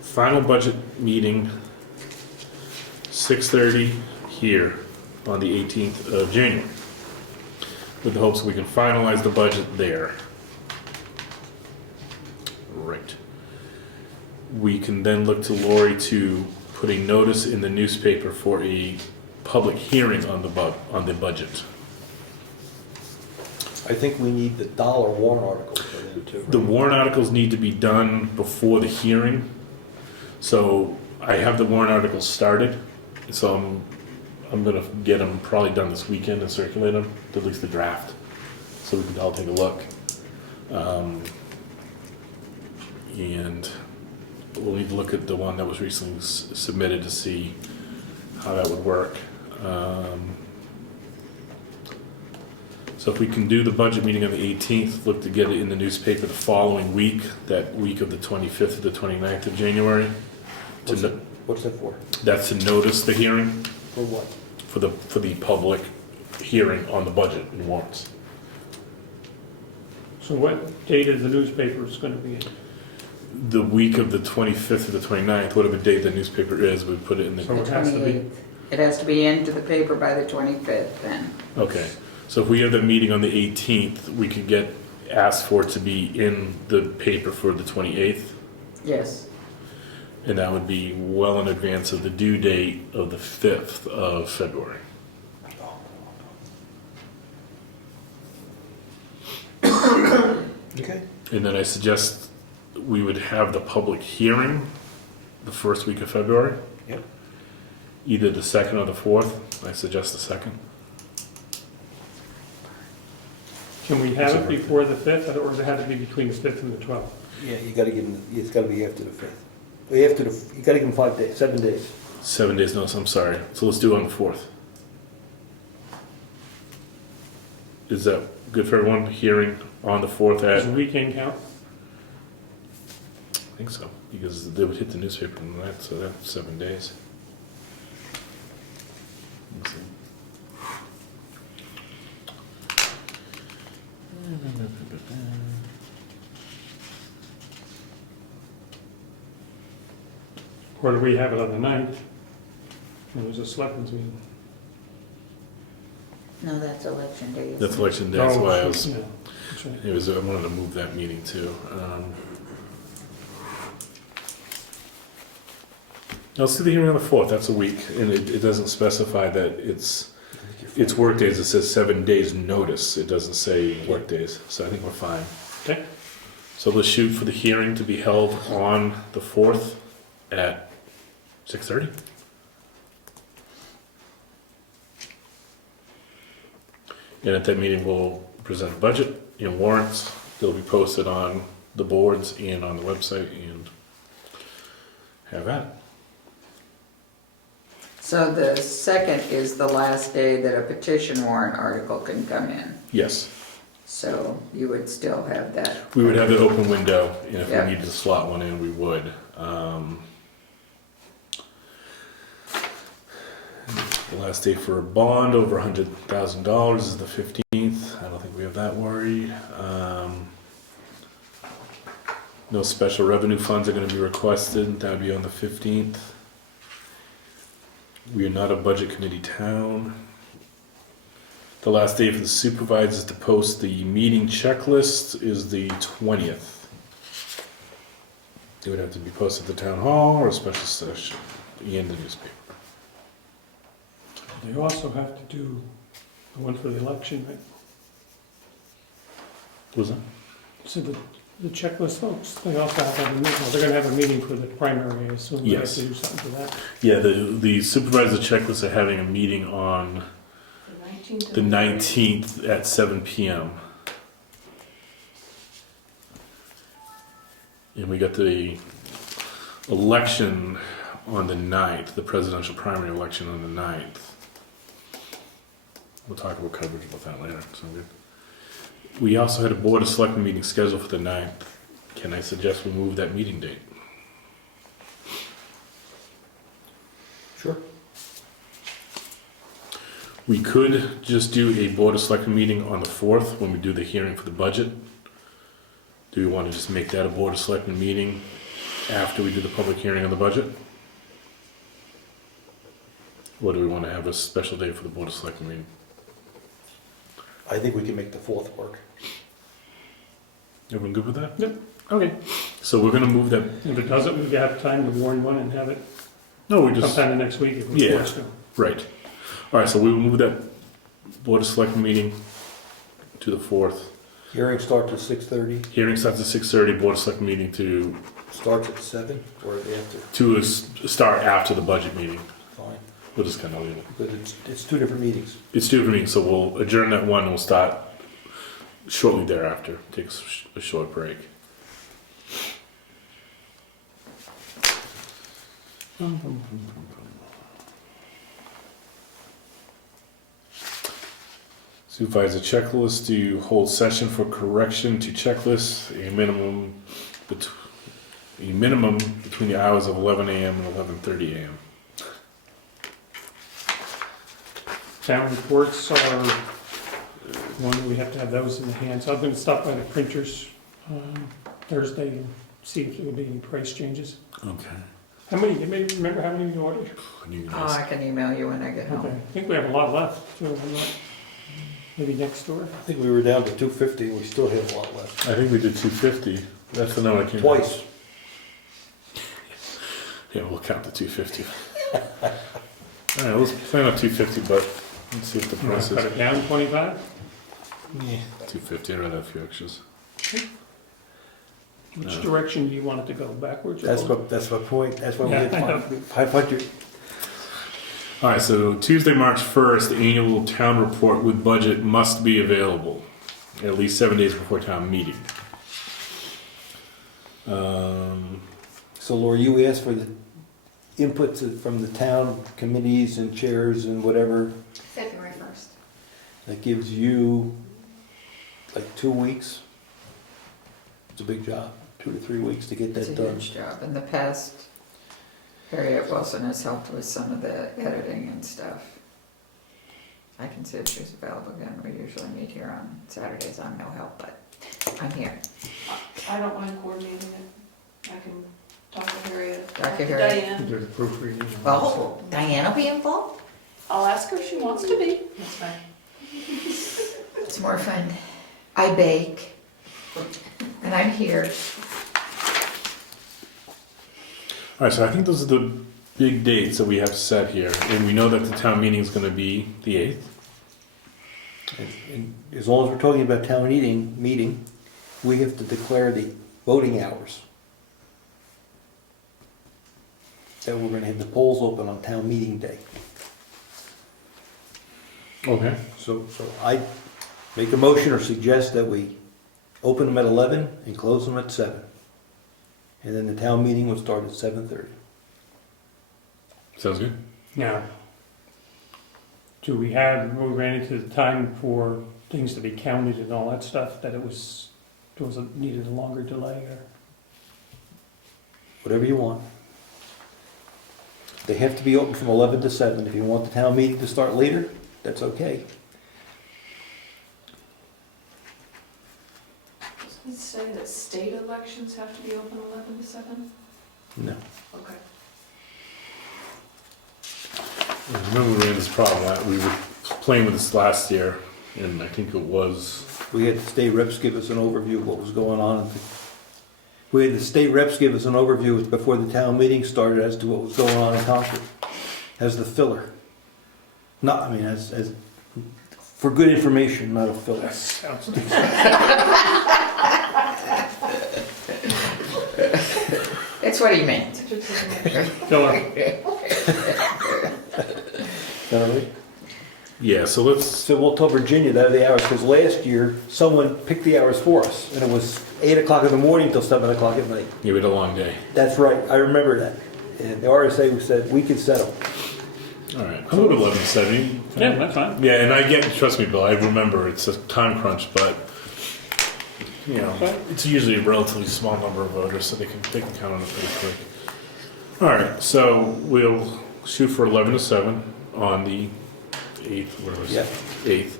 final budget meeting 6:30 here on the 18th of January, with the hopes we can finalize the budget there. Right. We can then look to Lori to put a notice in the newspaper for a public hearing on the budget. I think we need the dollar warrant articles for them too. The warrant articles need to be done before the hearing. So I have the warrant articles started, so I'm gonna get them probably done this weekend and circulate them, at least the draft, so we can all take a look. And we'll need to look at the one that was recently submitted to see how that would work. So if we can do the budget meeting on the 18th, look to get it in the newspaper the following week, that week of the 25th to the 29th of January. What's that for? That's to notice the hearing For what? for the public hearing on the budget and warrants. So what date is the newspaper is going to be in? The week of the 25th to the 29th, whatever date the newspaper is, we put it in So the, it has to be. It has to be into the paper by the 25th then. okay. So if we have the meeting on the 18th, we could ask for it to be in the paper for the 28th. Yes. And that would be well in advance of the due date of the 5th of February. Okay. And then I suggest we would have the public hearing the first week of February. Yep. Either the 2nd or the 4th. I suggest the 2nd. Can we have it before the 5th, or does it have to be between the 5th and the 12th? Yeah, you gotta give them, it's gotta be after the 5th. You gotta give them 5 days, 7 days. 7 days notice, I'm sorry. So let's do it on the 4th. Is that good for everyone? Hearing on the 4th Does at, a weekend count? I think so, because they would hit the newspaper on that, so that's 7 days. Let's see. Or do we have it on the 9th? It was a selectmen's meeting. No, that's election day. That's election day, that's why I was, Yeah, that's right. I wanted to move that meeting too. Let's do the hearing on the 4th, that's a week, and it doesn't specify that it's work days, it says 7 days notice, it doesn't say work days, so I think we're fine. Okay. So let's shoot for the hearing to be held on the 4th at 6:30. And at that meeting, we'll present a budget and warrants. They'll be posted on the boards and on the website and have that. So the 2nd is the last day that a petition warrant article can come in. Yes, So you would still have that. we would have the open window, and if Yeah. we needed to slot one in, we would. The last day for a bond over $100,000 is the 15th. have that worried. No special revenue funds are gonna be requested, that'll be on the 15th. We are not a budget committee town. The last day for the supervisors to post the meeting checklist is the 20th. It would have to be posted at the town hall or a special session and the newspaper. They also have to do the one for the election, right? What was that? So the checklist folks, they also have to have a meeting, well, they're gonna have a meeting for the primary, I assume they have Yes. to do something for that. Yeah, the supervisor checklist are having a meeting on the 19th at 7 p.m. And we got the election on the 9th, the presidential primary election on the 9th. We'll talk about coverage about that later. So good. We also had a Board of Selectmen meeting scheduled for the 9th. Can I suggest we move that meeting date? Sure. We could just do a Board of Selectmen meeting on the 4th when we do the hearing for the budget. Do we want to just make that a Board of Selectmen meeting after we do the public hearing on the budget? Or do we want to have a special day for the Board of Selectmen meeting? I think we can make the 4th work. Everyone good with that? Okay, So we're gonna move that, if it doesn't, we have time to warn one and have it no, we just, sometime the next week if we Yeah. force to. right. All right, so we will move that Board of Selectmen meeting to the 4th. Hearing starts at 6:30, Hearing starts at 6:30, Board of Selectmen meeting to starts at 7, or after, start after the budget meeting. fine, We'll just kind of leave it. because it's 2 different meetings. It's due for me, so we'll adjourn that one, and we'll start shortly thereafter, take a short break. Supervisor checklist, to hold session for correction to checklists, a minimum between the hours of 11 a.m. and 11:30 a.m. Town reports are, one, we have to have those in the hands. I'm gonna stop by the printers Thursday and see if there will be any price changes. Okay. How many, you may remember how many you ordered? Oh, I can email you when I get Okay, home. I think we have a lot left, so I'm not, maybe next door. I think we were down to 250, we still have a lot left. I think we did 250. That's the number I came. Twice. Yeah, we'll count the 250. All right, let's plan on 250, but let's see if the You wanna price is. cut it down 25? Yeah, 250. I'd rather have a few extras. Which No. direction do you want it to go, backwards or That's forward? my point, that's why we Yeah, had I know. 500. All right, so Tuesday, March 1st, the annual town report with budget must be available at least 7 days before town meeting. So Laura, you asked for the inputs from the town committees and chairs and whatever. February 1st. That gives you like 2 weeks. It's a big job, 2 to 3 weeks to get It's a that done. huge job. In the past, Harriet Wilson has helped with some of the editing and stuff. I can see if she's available again. We usually meet here on Saturdays. I'm no help, but I'm here. I don't mind coordinating it. I can talk to Harriet. Talk to to Harriet. Diane. There's a proofreading. Oh, Diane will be involved? I'll ask her if she wants to be. That's fine. It's more fun. I bake. And I'm here. All right, so I think those are the big dates that we have set here, and we know that the town meeting is going to be the 8th. And as long as we're talking about town meeting, we have to declare the voting hours. That we're gonna have the polls open on town meeting day. Okay. So I make a motion or suggest that we open them at 11 and close them at 7. And then the town meeting will start at 7:30. Sounds good. Now, do we have, we ran into the time for things to be counted and all that stuff, that it was needed a longer delay or? Whatever you want. They have to be open from 11 to 7. If you want the town meeting to start later, that's okay. say that state elections have to be open 11 to 7? No. Okay. I remember we had this problem, we were playing with this last year, and I think it was, We had the state reps give us an overview of what was going on. We had the state reps give us an overview before the town meeting started as to what was going on in Concord, as the filler. Not, I mean, as for good information, not a filler. Sounds That's what he meant. Filler. Alright. yeah, so let's, So we'll tell Virginia that are the hours, because last year, someone picked the hours for us, and it was 8 o'clock in the morning till 7 o'clock at night. give it a long day. That's right, I remember that. And the RSA said, we can settle. All right, I'm at 11:70. Yeah, that's fine. Yeah, and I get, trust me, Bill, I remember it's a time crunch, but, you know, it's usually a relatively small number of voters, so they can count on it pretty quick. All right, so we'll shoot for 11 to 7 on the 8th, whatever it is. Yeah. 8th.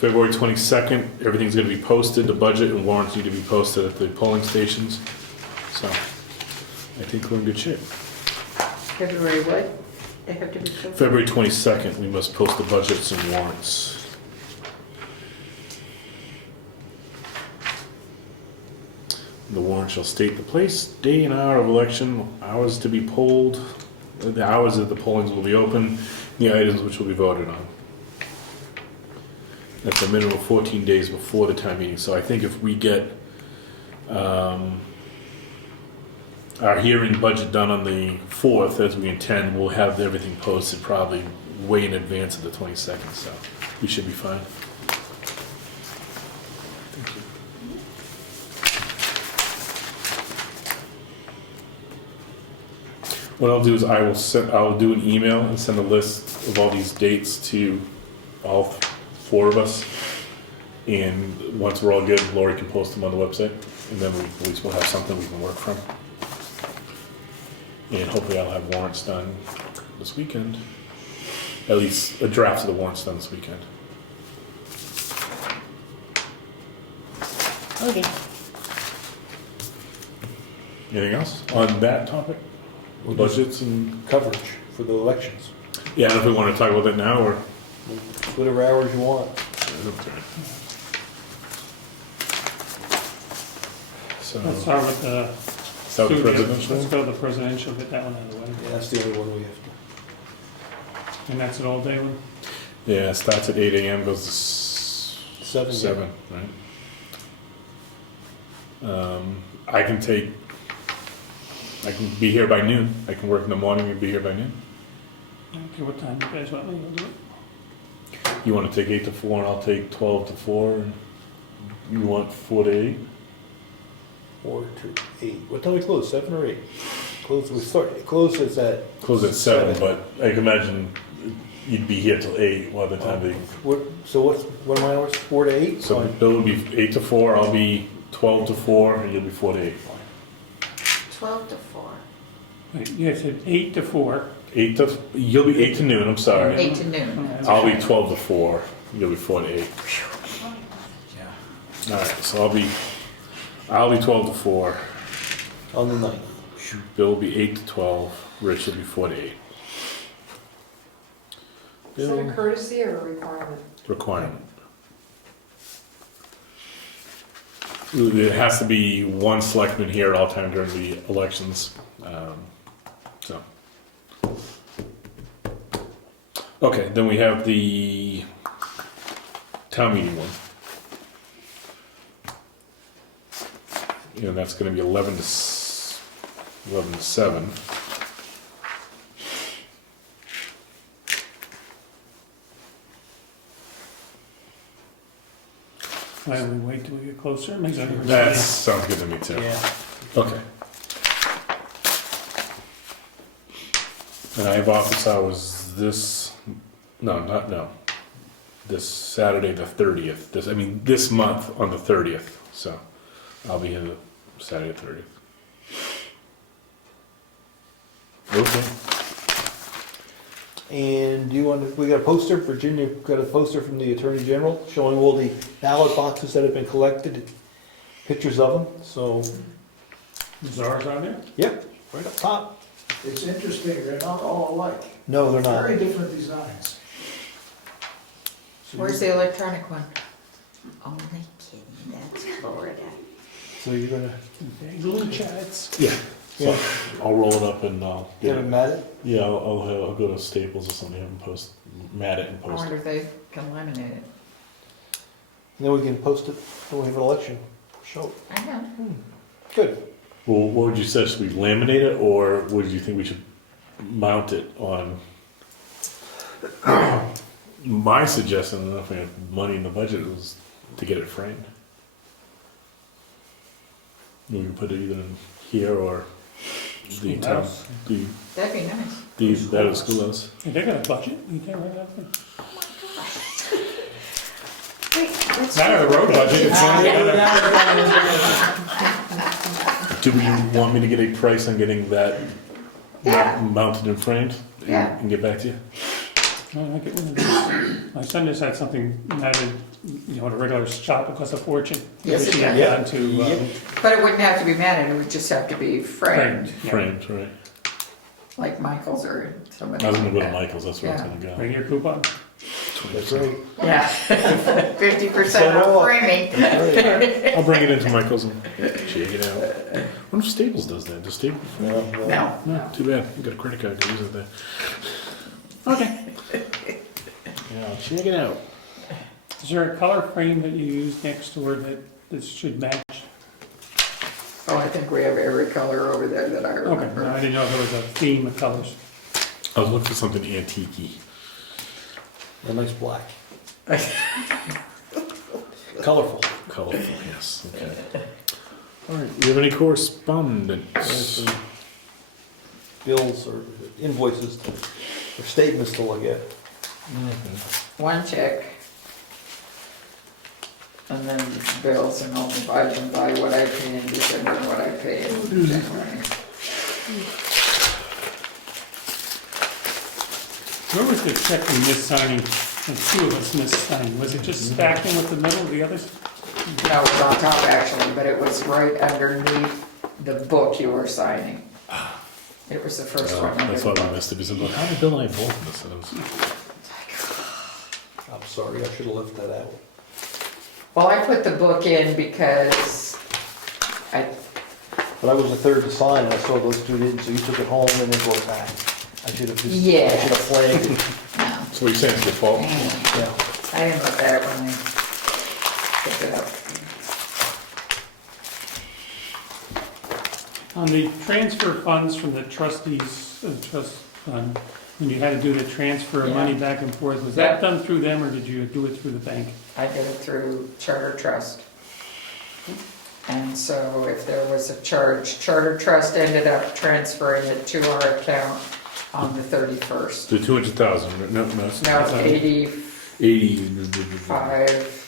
February 22nd, everything's gonna be posted, the budget and warrants need to be posted at the polling stations. So, I think we're in good shape. February what? They have to be posted? February 22nd, we must post the budgets and warrants. The warrant shall state the place, day and hour of election, hours to be polled, the hours that the pollings will be open, the items which will be voted on. That's a minimum of 14 days before the town meeting. So I think if we get our hearing budget done on the 4th, as we intend, we'll have everything posted probably way in advance of the 22nd, so we should be fine. Thank you. What I'll do is I'll do an email and send a list of all these dates to all 4 of us. And once we're all good, Lori can post them on the website, and then at least we'll have something we can work from. And hopefully I'll have warrants done this weekend. At least a draft of the warrants done this weekend. Okay. Anything else on that topic? Budgets and, Coverage for the elections. yeah, I don't know if we want to talk about that now or. Whatever hours you want. So, Let's start with the. so the presidential? Let's go to the presidential, get that one out of the way. Yeah, that's the only one we have to. And that's an all-day one? Yeah, it starts at 8 a.m., goes to 7. 7, right? I can be here by noon. I can work in the morning and be here by noon. Okay, what time you guys want me to do it? You want to take 8 to 4 and I'll take 12 to 4? And you want 4 to 8? 4 to 8. What time we close? 7 or 8? It closes at. Close at 7, but I can imagine you'd be here till 8 by the time they. So what are my hours? 4 to 8? So Bill will be 8 to 4, I'll be 12 to 4, and you'll be 4 to 8. 12 to 4. Wait, you said 8 to 4. You'll be 8 to noon, I'm sorry. 8 to noon. Okay. I'll be 12 to 4, you'll be 4 to 8. Alright, so I'll be 12 to 4, On the 9th. Bill will be 8 to 12, Rich will be 4 to 8. Is that a Bill, courtesy or a requirement? requirement. There has to be one selectman here at all time during the elections, so. Okay, then we have the town meeting one. And that's gonna be 11 to 7. Why don't we wait till we get closer? Makes sense. That sounds good to me too. Yeah. Okay. And I have office hours this Saturday the 30th, this month on the 30th, so I'll be here the Saturday the 30th. Okay. And we got a poster, Virginia got a poster from the Attorney General showing all the ballot boxes that have been collected pictures of them, so, Is ours on there? yep, right up top. It's interesting, they're not all alike. No, they're not. Very different designs. Where's the electronic one? Only kidding, that's Florida. So you're gonna Little chats. Yeah. So Yeah. I'll roll it up and I'll get them matted? yeah, I'll go to Staples or something, have them mat it and I post wonder it. if they can laminate it. And then we can post it when we have an election. Show it. I know. Good. Well, what would you suggest? We laminate it, or would you think we should mount it on? My suggestion, I don't know if we have money in the budget, was to get it framed. We can put it either in here or the town, Schoolhouse. That'd be nice. that is schoolhouse. Hey, they got a budget, you can't write that thing. Wait, let's. Not a road budget, it's Do we want me to get a price on getting that Yeah. mounted and framed? Yeah. And get back to you? I like it when it is. My son just had something mounted, you know, at a regular shop, it costs a fortune. Yes, it He does. went down to, But it wouldn't have to be matted, it would just have to be framed, Yeah. Framed, right. like Michael's or somebody I was gonna like go to that. Michael's, that's where I was Yeah. gonna go. right here coupon. That's right. Yeah, 50% So off what? framing. I'll bring it into Michael's and check it out. I wonder if Staples does that. Does Staples? No, no. No, Too bad. You got a credit card to use it there. Okay. Yeah, I'll check it out. Is there a color frame that you use next door that should match? oh, I think we have every color over there that I Okay, remember. I didn't know if there was a theme of colors. I was looking for something antique-y. A nice black. Colorful. Colorful, yes. Okay. All right. Do you have any correspondence? There's some bills or invoices or statements to look at. One check. And then bills, and I'll divide them by what I pay in December and what I pay in January. Where was the check we missed signing, the two of us missed signing? Was it just stacking with the middle of the others? No, it was on top actually, but it was right underneath the book you were signing. It was the first one. under That's the why we book. missed it. Because I'm like, how did Bill and I both miss it? I was- I'm sorry, I should have left that out. Well, I put the book in because But I was the third to sign, and I saw those two didn't, so you took it home and then brought it back. I should have just, I Yeah. should have flagged it. no, So what you're saying is your fault? Yeah. I didn't look at it when I picked it up. On the transfer funds from the trustees, trust fund, when you had to do the transfer of money back and forth, was that done through them or did you do it through the bank? I did it through Charter Trust. And so if there was a charge, Charter Trust ended up transferring it to our account on the 31st. The 200,000. No, no. No, 85.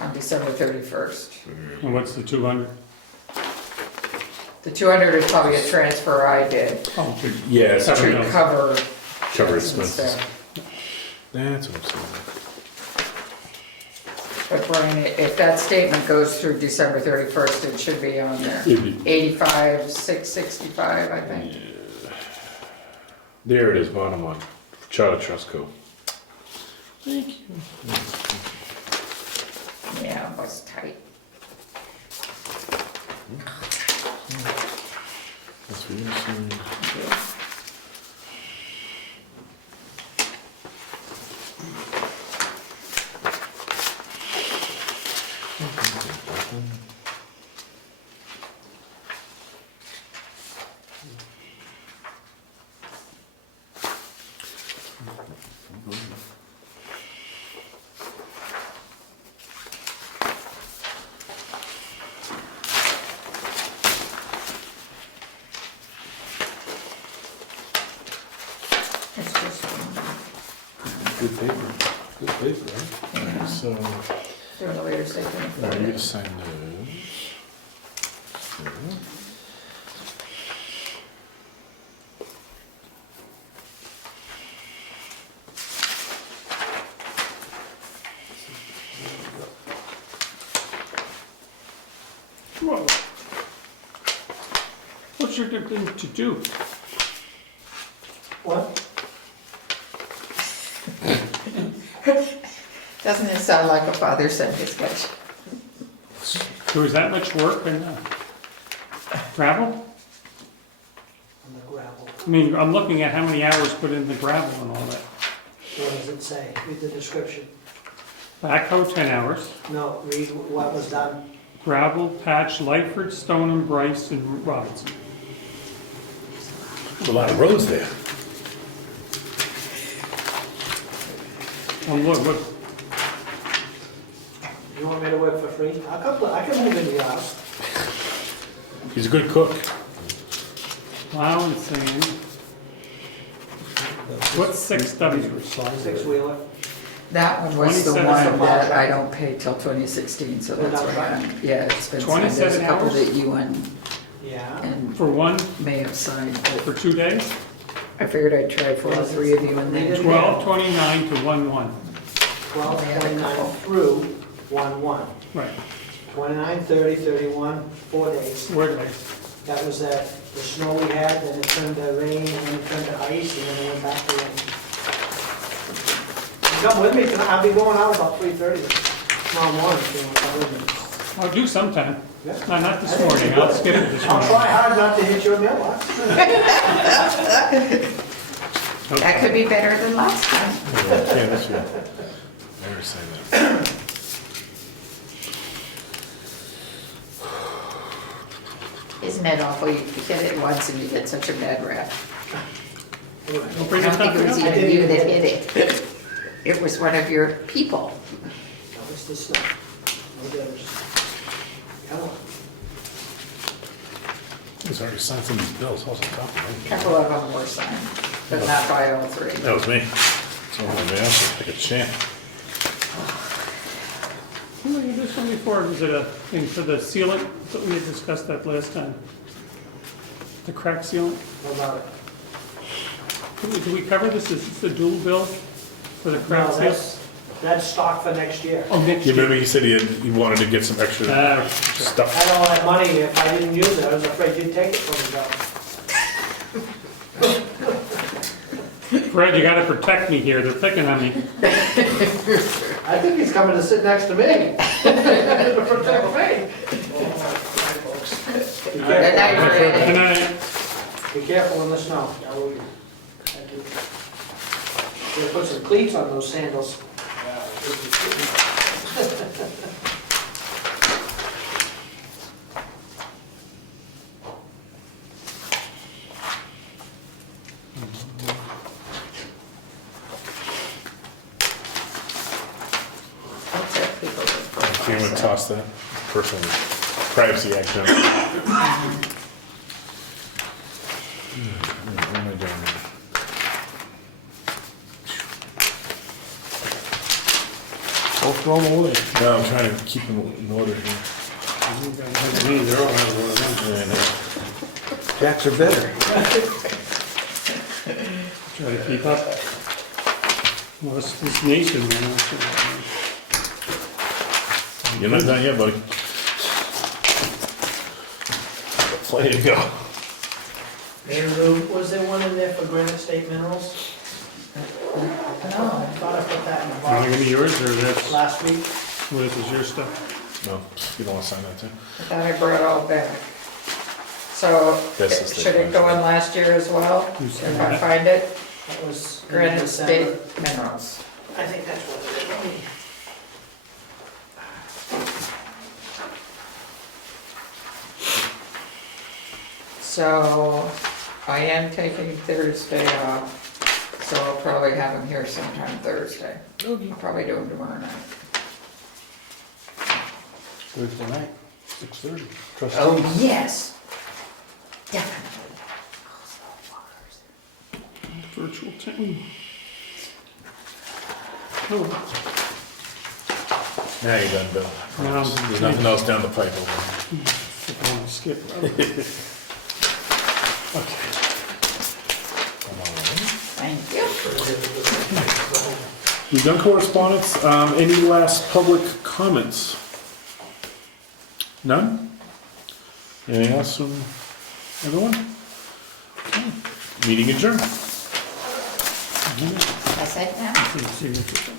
on December 31st. And what's the 200? The 200 is probably a transfer I did Oh, Yeah, it's Cover true. to bills. cover Cover checks and expenses. stuff. That's what I'm saying. But Brian, if that statement goes through December 31st, it should be on there. It'd be- 85,665, I think. There it is, bottom one. Charter Trust Co. Thank you. Yeah, it was tight. That's for you to sign. It's just, Good paper. Good paper, right? yeah, So, doing a later statement. now you get to sign those. such a good thing to do. What? Doesn't it sound like a father-son discussion? There was that much work and gravel? On the gravel. I mean, I'm looking at how many hours put in the gravel and all that. What does it say? Read the description. Backhoe, 10 hours. No, read what was done. Gravel, patch, Lightford, Stoneham, Bryce, and Robinson. There's a lot of roads there. Oh, look, what, You want me to work for free? I can move into your house. He's a good cook. plow and sand. What's 6W? Six-wheeler. That one was the 27 one that I don't pay till 2016, so that's why yeah, it's been signed. There's 27 a couple hours? that you and Yeah. For one, may have signed, but for 2 days? I figured I'd try for all three of you and then. 12/29 to 1/1. 12/29 through 1/1. Right, 29, 30, 31, 4 days. 4 days. That was the snow we had, then it turned to rain, and then it turned to ice, and then it went back to rain. Come with me, I'll be going out about 3:30 tomorrow morning, if you want to come with me. I'll do sometime. Yeah. No, not this morning, I'll skip it this I'll morning. try hard not to hit your mailbox. That could be better than last time. Yeah, that's right. Never say that. Isn't it awful? You hit it once and you get such a bad rap. Don't I bring don't it think up it was now. even you that hit it. It was one of your people. No, it's the snow. No debtors. Come on. He's already signed some of these bills, also A copy. couple of them were signed, but not by all three. That was me. So I'm gonna ask like a champ. Who did this one before? Was it a thing for the sealant? I thought we had discussed that last time. The crack sealant? How about it? Do we cover this? Is this the dual bill for the crack No, sealant? that's stock for next year. Oh, next You year. remember he said he wanted to get some extra Ah, I stuff. had all that money, if I didn't use it, I was afraid you'd take it from me, though. Fred, you gotta protect me here. They're picking on me. I think he's coming to sit next to me. To protect me. Be Good night, careful. Fred. Good night. Be careful in the snow. I will. Gotta put some cleats on those sandals. What's that people look for? So you want to toss that? Personal privacy act. What am I doing here? Don't throw them away. No, I'm trying to keep them in order here. They're all out of order. Yeah, I know. Jacks are better. Try to keep up. Well, this nation, man. You're not done yet, buddy. Plenty to go. Hey, Lou, was there one in there for Granite State Minerals? No. I thought I put that in the Want to box give me yours or this? last week. Well, this is your stuff. No, you don't want to sign that too. I thought I brought it all back. So, This is the should it go in last year as well? You If sign I that. find it, That was in Granite December. State Minerals. I think that's what it is. So, I am taking Thursday off, so I'll probably have them here sometime Thursday. I'll probably do them tomorrow night. Thursday night, 6:30. Oh, Trustees. yes, definitely. Virtual town. Oh, Now you're done, Bill. Now I'm- There's nothing else down the pipe over I'm gonna skip. Thank you. there. We've done correspondence. Any last public comments? None? Anything else from Everyone? Okay. Meeting adjourned. I said now. See the signature.